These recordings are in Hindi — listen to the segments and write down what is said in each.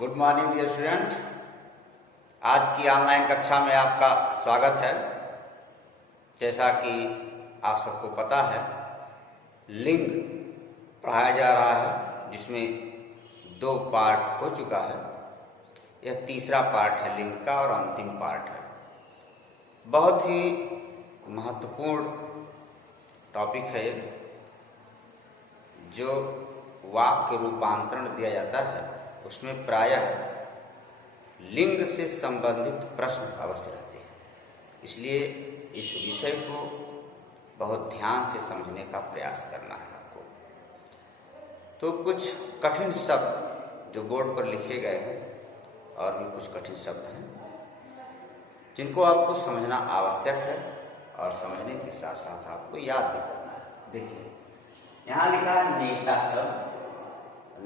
Good morning dear student. आज की ऑनलाइन कक्षा में आपका स्वागत है। जैसा कि आप सबको पता है, लिंग पढ़ाया जा रहा है, जिसमें 2 पार्ट हो चुका है। यह तीसरा पार्ट है लिंग का और अंतिम पार्ट है। बहुत ही महत्वपूर्ण टॉपिक है जो वाक्य रूपांतरण दिया जाता है। उसमें प्रायः लिंग से संबंधित प्रश्न अवश्य रहते हैं, इसलिए इस विषय को बहुत ध्यान से समझने का प्रयास करना है आपको। तो कुछ कठिन शब्द जो बोर्ड पर लिखे गए हैं और भी कुछ कठिन शब्द हैं जिनको आपको समझना आवश्यक है और समझने के साथ साथ आपको याद भी करना है। देखिए, यहाँ लिखा है नेता शब्द।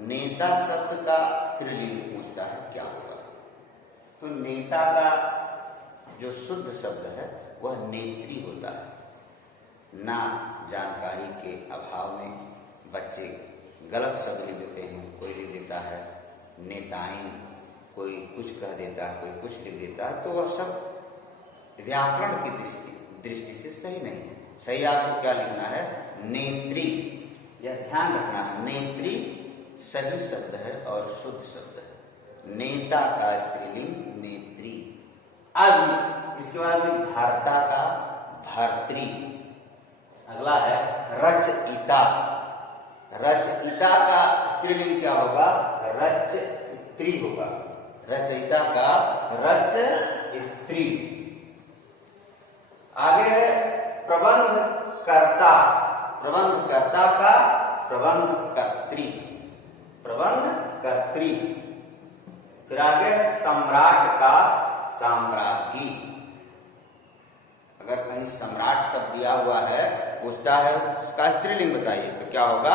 नेता शब्द का स्त्रीलिंग पूछता है क्या होगा, तो नेता का जो शुद्ध शब्द है वह नेत्री होता है। ना जानकारी के अभाव में बच्चे गलत शब्द लिख देते हैं। कोई लिख देता है नेताइन, कोई कुछ कह देता है, कोई कुछ लिख देता है, तो वह सब व्याकरण की दृष्टि से सही नहीं है। सही आपको क्या लिखना है? नेत्री। यह ध्यान रखना है, नेत्री सही शब्द है और शुद्ध शब्द है। नेता का स्त्रीलिंग नेत्री। अब इसके बाद में भर्ता का भर्त्री। अगला है रचयिता। रचयिता का स्त्रीलिंग क्या होगा? रचयित्री होगा। रचयिता का रचयित्री। आगे है प्रबंधकर्ता। प्रबंधकर्ता का प्रबंधकर्त्री। प्रबंधकर्त्री। फिर आगे सम्राट का साम्राज्ञी। अगर कहीं सम्राट शब्द दिया हुआ है, पूछता है उसका स्त्रीलिंग बताइए, तो क्या होगा?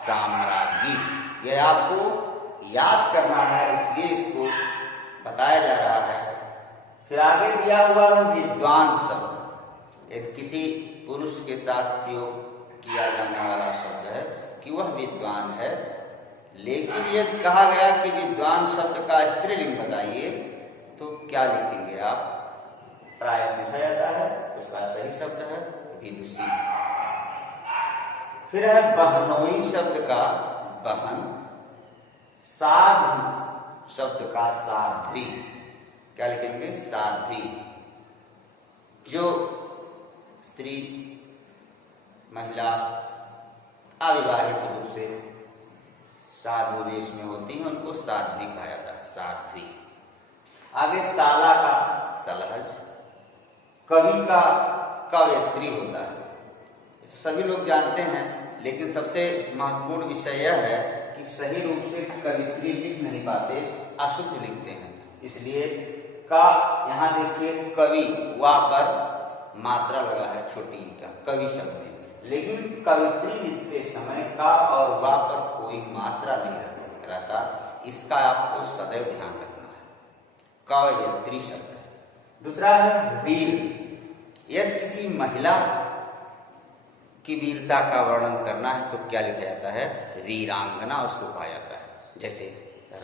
साम्राज्ञी। यह आपको याद करना है, इसलिए इसको बताया जा रहा है। फिर आगे दिया हुआ है विद्वान शब्द। एक किसी पुरुष के साथ प्रयोग किया जाने वाला शब्द है कि वह विद्वान है। लेकिन यदि कहा गया कि विद्वान शब्द का स्त्रीलिंग बताइए, तो क्या लिखेंगे आप? प्रायः पूछा जाता है, उसका सही शब्द है विदुषी। फिर है बहनोई शब्द का बहन। साधु शब्द का साध्वी। क्या लिखेंगे? साध्वी। जो स्त्री, महिला अविवाहित रूप से साधु वेश में होती हैं, उनको साध्वी कहा जाता है, साध्वी। आगे साला का सलहज। कवि का कवयित्री होता है। तो सभी लोग जानते हैं, लेकिन सबसे महत्वपूर्ण विषय यह है कि सही रूप से कवयित्री लिख नहीं पाते, अशुद्ध लिखते हैं। इसलिए का यहाँ देखिए कवि, वा पर मात्रा लगा है छोटी का कवि शब्द में, लेकिन कवित्री लिखते समय का और वा पर कोई मात्रा नहीं रहता। इसका आपको सदैव ध्यान रखना है। कवयित्री शब्द है। दूसरा है वीर। यदि किसी महिला की वीरता का वर्णन करना है तो क्या लिखा जाता है? वीरांगना उसको कहा जाता है। जैसे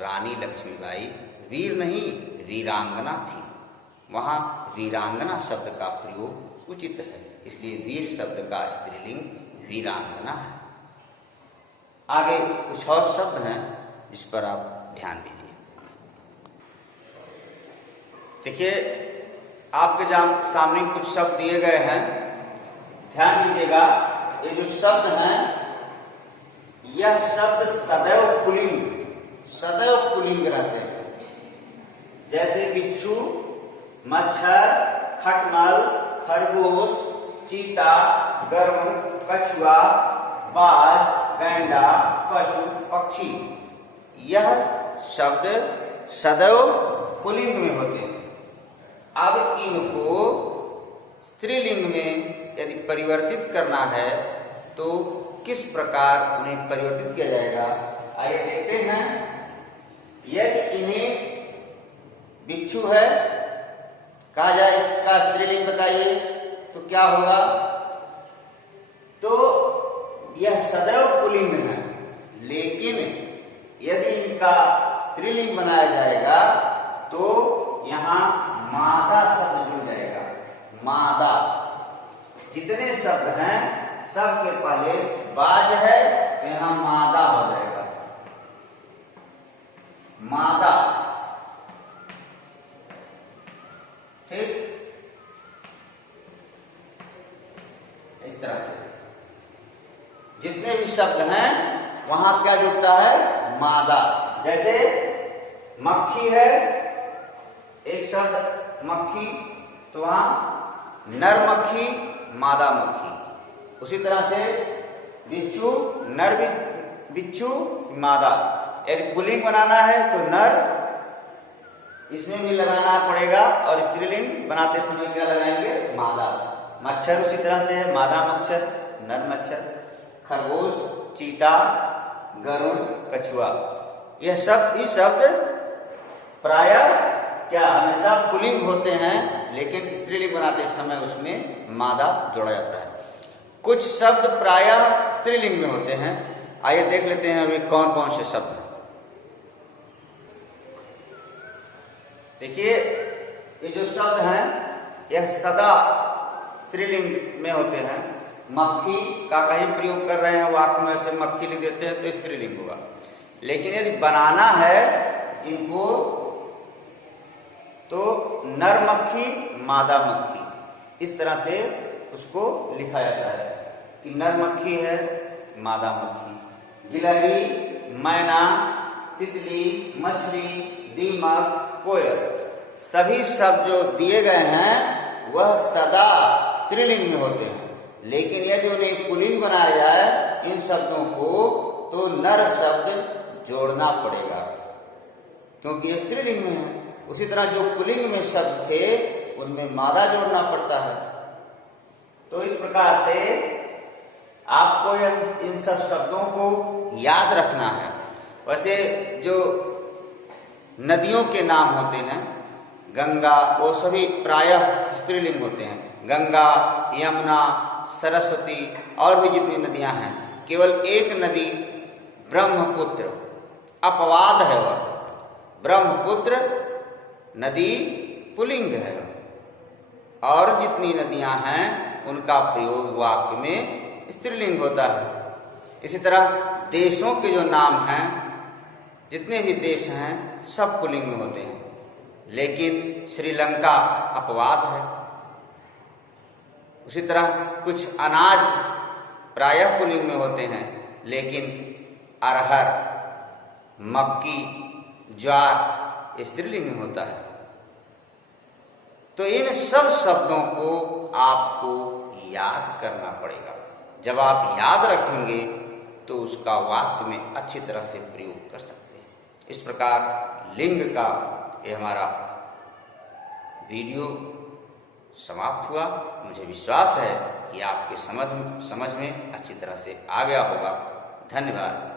रानी लक्ष्मीबाई वीर नहीं वीरांगना थी, वहां वीरांगना शब्द का प्रयोग उचित है, इसलिए वीर शब्द का स्त्रीलिंग वीरांगना है। आगे कुछ और शब्द हैं जिस पर आप ध्यान दीजिए। देखिए, आपके सामने कुछ शब्द दिए गए हैं, ध्यान दीजिएगा। ये जो शब्द हैं, यह शब्द सदैव पुल्लिंग रहते हैं। जैसे बिच्छू, मच्छर, खटमल, खरगोश, चीता, गरुड़, कछुआ, बाज, गैंडा, पशु, पक्षी, यह शब्द सदैव पुल्लिंग में होते हैं। अब इनको स्त्रीलिंग में यदि परिवर्तित करना है तो किस प्रकार उन्हें परिवर्तित किया जाएगा, आइए देखते हैं। यदि इन्हें बिच्छू है कहा जाए, इसका स्त्रीलिंग बताइए, तो क्या होगा? तो यह सदैव पुल्लिंग है, लेकिन यदि इनका स्त्रीलिंग बनाया जाएगा तो यहाँ मादा शब्द जुड़ जाएगा। मादा, जितने शब्द हैं सबके पहले बाज है तो यहाँ मादा हो जाएगा। मादा, ठीक, इस तरह से जितने भी शब्द हैं वहां क्या जुड़ता है? मादा। जैसे मक्खी है, एक शब्द मक्खी, तो वहां नर मक्खी, मादा मक्खी। उसी तरह से बिच्छू, नर बिच्छू, मादा। यदि पुल्लिंग बनाना है तो नर, इसमें भी लगाना पड़ेगा, और स्त्रीलिंग बनाते समय क्या लगाएंगे? मादा। मच्छर उसी तरह से है, मादा मच्छर, नर मच्छर। खरगोश, चीता, गरुड़, कछुआ, यह सब ही शब्द प्रायः क्या हमेशा पुल्लिंग होते हैं, लेकिन स्त्रीलिंग बनाते समय उसमें मादा जोड़ा जाता है। कुछ शब्द प्रायः स्त्रीलिंग में होते हैं। आइए देख लेते हैं अभी कौन कौन से शब्द हैं। देखिए, ये जो शब्द हैं यह सदा स्त्रीलिंग में होते हैं। मक्खी का कहीं प्रयोग कर रहे हैं वाक्य में, से मक्खी लिख देते हैं तो स्त्रीलिंग होगा। लेकिन यदि बनाना है इनको तो नर मक्खी, मादा मक्खी, इस तरह से उसको लिखा जाता है कि नर मक्खी है, मादा मक्खी। गिलहरी, मैना, तितली, मछली, दीमक, कोयल, सभी शब्द जो दिए गए हैं वह सदा स्त्रीलिंग में होते हैं। लेकिन यदि उन्हें पुल्लिंग बनाया जाए इन शब्दों को तो नर शब्द जोड़ना पड़ेगा, क्योंकि ये स्त्रीलिंग में है। उसी तरह जो पुल्लिंग में शब्द थे उनमें मादा जोड़ना पड़ता है। तो इस प्रकार से आपको इन सब शब्दों को याद रखना है। वैसे जो नदियों के नाम होते हैं, गंगा, वो सभी प्रायः स्त्रीलिंग होते हैं। गंगा, यमुना, सरस्वती और भी जितनी नदियां हैं, केवल एक नदी ब्रह्मपुत्र, अपवाद है वह। ब्रह्मपुत्र नदी पुल्लिंग है, और जितनी नदियां हैं उनका प्रयोग वाक्य में स्त्रीलिंग होता है। इसी तरह देशों के जो नाम हैं, जितने भी देश हैं सब पुल्लिंग में होते हैं, लेकिन श्रीलंका अपवाद है। उसी तरह कुछ अनाज प्रायः पुल्लिंग में होते हैं, लेकिन अरहर, मक्की, ज्वार स्त्रीलिंग में होता है। तो इन सब शब्दों को आपको याद करना पड़ेगा। जब आप याद रखेंगे तो उसका वाक्य में अच्छी तरह से प्रयोग कर सकते हैं। इस प्रकार लिंग का ये हमारा वीडियो समाप्त हुआ। मुझे विश्वास है कि आपके समझ में अच्छी तरह से आ गया होगा। धन्यवाद।